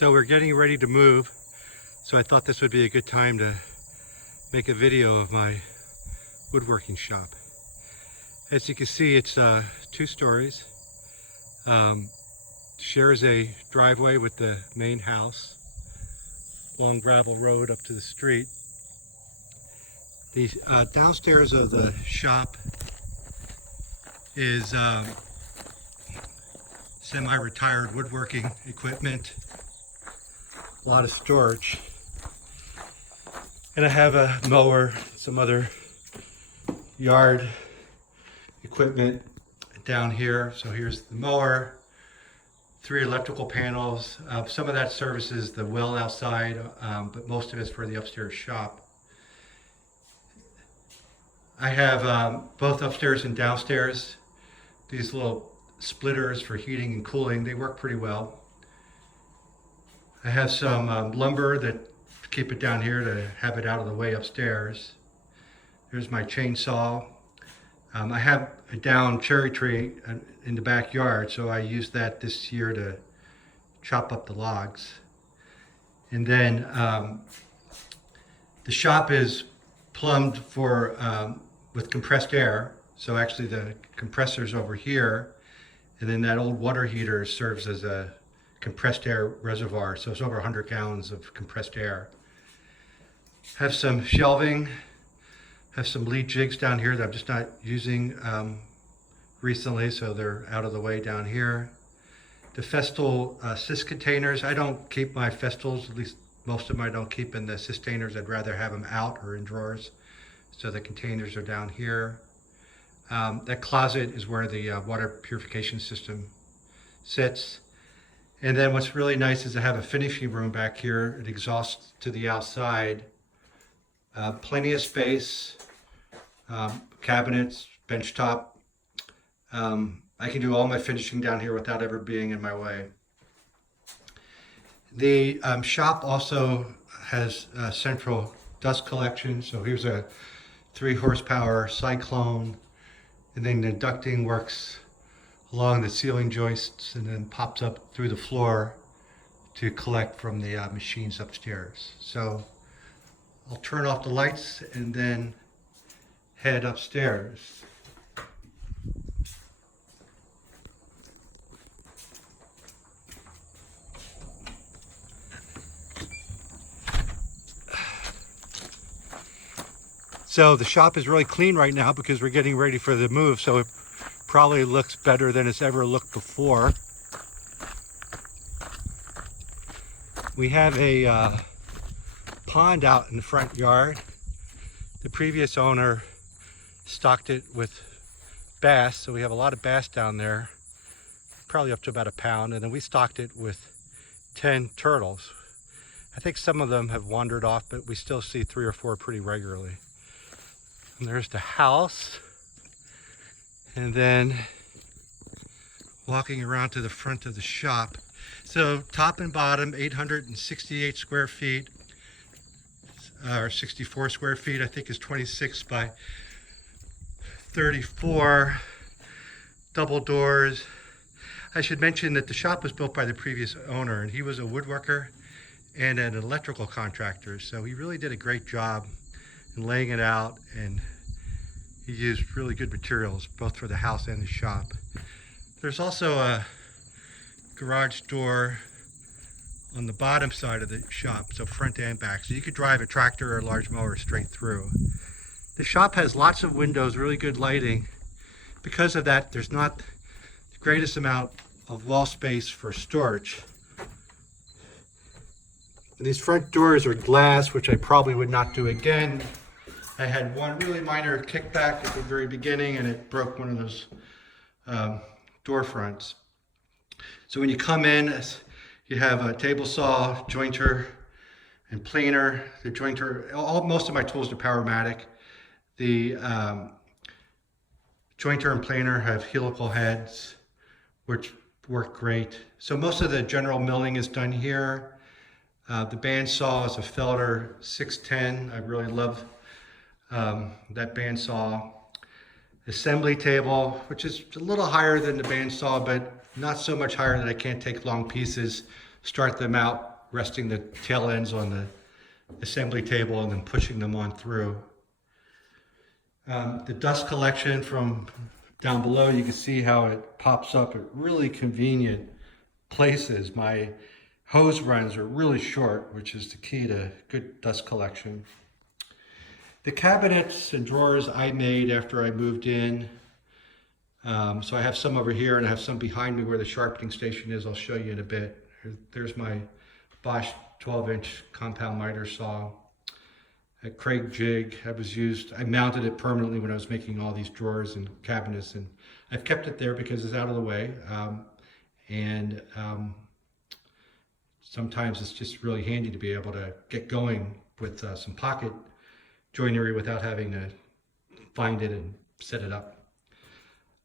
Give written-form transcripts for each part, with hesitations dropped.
So we're getting ready to move, so I thought this would be a good time to make a video of my woodworking shop. As you can see, it's 2 stories. Shares a driveway with the main house, long gravel road up to the street. The downstairs of the shop is semi-retired woodworking equipment, a lot of storage, and I have a mower, some other yard equipment down here. So here's the mower, 3 electrical panels. Some of that services the well outside, but most of it's for the upstairs shop. I have both upstairs and downstairs these little splitters for heating and cooling. They work pretty well. I have some lumber that keep it down here to have it out of the way upstairs. There's my chainsaw. I have a down cherry tree in the backyard, so I used that this year to chop up the logs. And then the shop is plumbed for with compressed air. So actually the compressor's over here, and then that old water heater serves as a compressed air reservoir. So it's over 100 gallons of compressed air. Have some shelving, have some lead jigs down here that I'm just not using recently, so they're out of the way down here. The Festal cyst containers, I don't keep my Festals, at least most of them I don't keep in the cystainers. I'd rather have them out or in drawers. So the containers are down here. That closet is where the water purification system sits. And then what's really nice is I have a finishing room back here. It exhausts to the outside. Plenty of space, cabinets, bench top. I can do all my finishing down here without ever being in my way. The shop also has a central dust collection. So here's a 3 horsepower cyclone, and then the ducting works along the ceiling joists and then pops up through the floor to collect from the machines upstairs. So I'll turn off the lights and then head upstairs. So the shop is really clean right now because we're getting ready for the move, so it probably looks better than it's ever looked before. We have a pond out in the front yard. The previous owner stocked it with bass, so we have a lot of bass down there, probably up to about a pound, and then we stocked it with 10 turtles. I think some of them have wandered off, but we still see 3 or 4 pretty regularly. And there's the house, and then walking around to the front of the shop. So top and bottom, 868 square feet, or 64 square feet, I think is 26 by 34, double doors. I should mention that the shop was built by the previous owner, and he was a woodworker and an electrical contractor, so he really did a great job in laying it out, and he used really good materials both for the house and the shop. There's also a garage door on the bottom side of the shop, so front and back, so you could drive a tractor or a large mower straight through. The shop has lots of windows, really good lighting. Because of that, there's not the greatest amount of wall space for storage. And these front doors are glass, which I probably would not do again. I had one really minor kickback at the very beginning, and it broke one of those door fronts. So when you come in, you have a table saw, jointer, and planer. The jointer, most of my tools are Powermatic. The jointer and planer have helical heads, which work great. So most of the general milling is done here. The bandsaw is a Felder 610. I really love that bandsaw. Assembly table, which is a little higher than the bandsaw, but not so much higher that I can't take long pieces, start them out resting the tail ends on the assembly table and then pushing them on through. The dust collection from down below, you can see how it pops up at really convenient places. My hose runs are really short, which is the key to good dust collection. The cabinets and drawers I made after I moved in. So I have some over here and I have some behind me where the sharpening station is. I'll show you in a bit. There's my Bosch 12-inch compound miter saw. A Craig jig I mounted it permanently when I was making all these drawers and cabinets, and I've kept it there because it's out of the way. Sometimes it's just really handy to be able to get going with some pocket joinery without having to find it and set it up.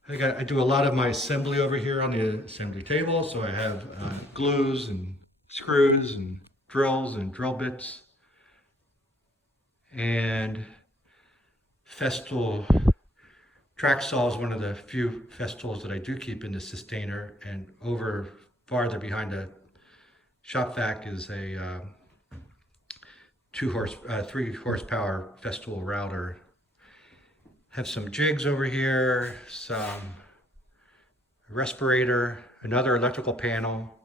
I do a lot of my assembly over here on the assembly table, so I have glues and screws and drills and drill bits. And Festool track saw is one of the few Festools that I do keep in the Sustainer, and over farther behind the shop vac is a 3 horsepower Festool router. Have some jigs over here, some respirator, another electrical panel.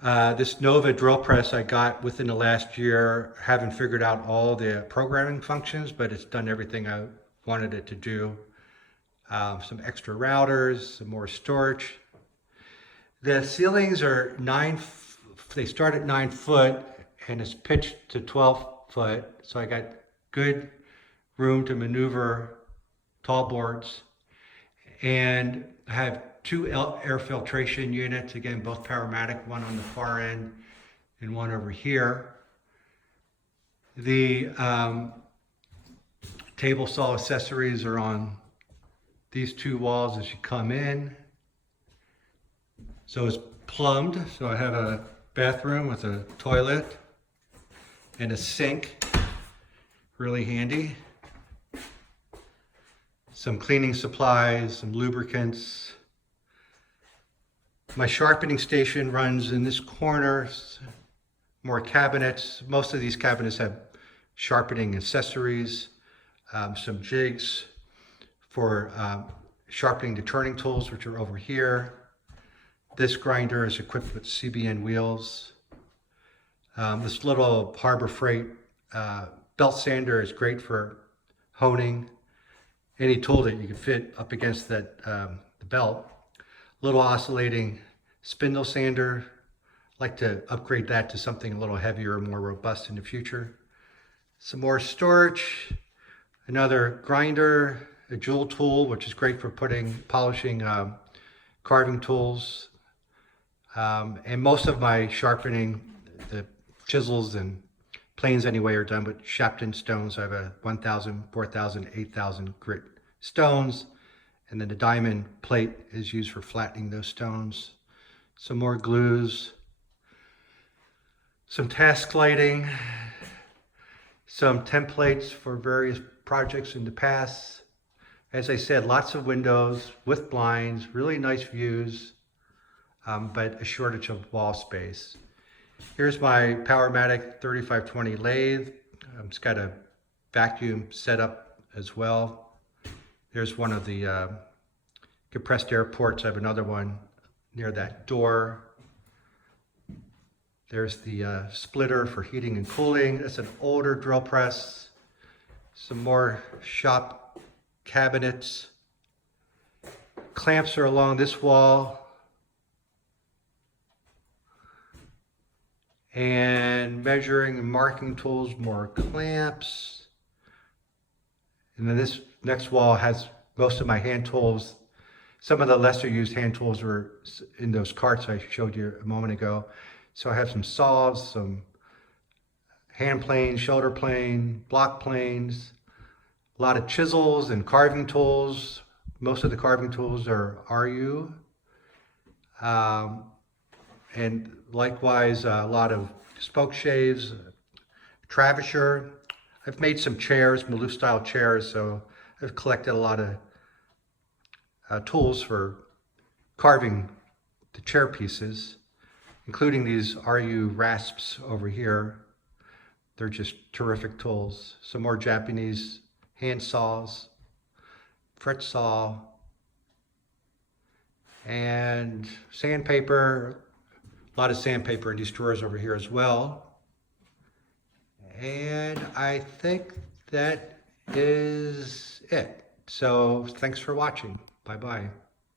This Nova drill press I got within the last year. Haven't figured out all the programming functions, but it's done everything I wanted it to do. Some extra routers, some more storage. The ceilings are they start at 9 foot and it's pitched to 12 foot. So I got good room to maneuver tall boards. And I have 2 air filtration units, again, both Powermatic, one on the far end and one over here. The table saw accessories are on these 2 walls as you come in. So it's plumbed, so I have a bathroom with a toilet and a sink, really handy. Some cleaning supplies, some lubricants. My sharpening station runs in this corner, more cabinets. Most of these cabinets have sharpening accessories, some jigs for sharpening the turning tools, which are over here. This grinder is equipped with CBN wheels. This little Harbor Freight belt sander is great for honing any tool that you can fit up against that the belt. Little oscillating spindle sander. I'd like to upgrade that to something a little heavier and more robust in the future. Some more storage, another grinder, a jewel tool, which is great for polishing carving tools. And most of my sharpening, the chisels and planes anyway, are done with Shapton stones. I have a 1,000, 4,000, 8,000 grit stones. And then the diamond plate is used for flattening those stones. Some more glues, some task lighting, some templates for various projects in the past. As I said, lots of windows with blinds, really nice views, but a shortage of wall space. Here's my Powermatic 3520 lathe. It's got a vacuum setup as well. There's one of the compressed air ports. I have another one near that door. There's the splitter for heating and cooling. That's an older drill press. Some more shop cabinets. Clamps are along this wall. And measuring and marking tools, more clamps. And then this next wall has most of my hand tools. Some of the lesser used hand tools were in those carts I showed you a moment ago. So I have some saws, some hand planes, shoulder plane, block planes, a lot of chisels and carving tools. Most of the carving tools are RU. And likewise, a lot of spoke shaves, Travisher. I've made some chairs, Maloof style chairs, so I've collected a lot of tools for carving the chair pieces. including these RU rasps over here. They're just terrific tools. Some more Japanese hand saws, fret saw, and sandpaper. A lot of sandpaper in these drawers over here as well. And I think that is it. So thanks for watching. Bye-bye.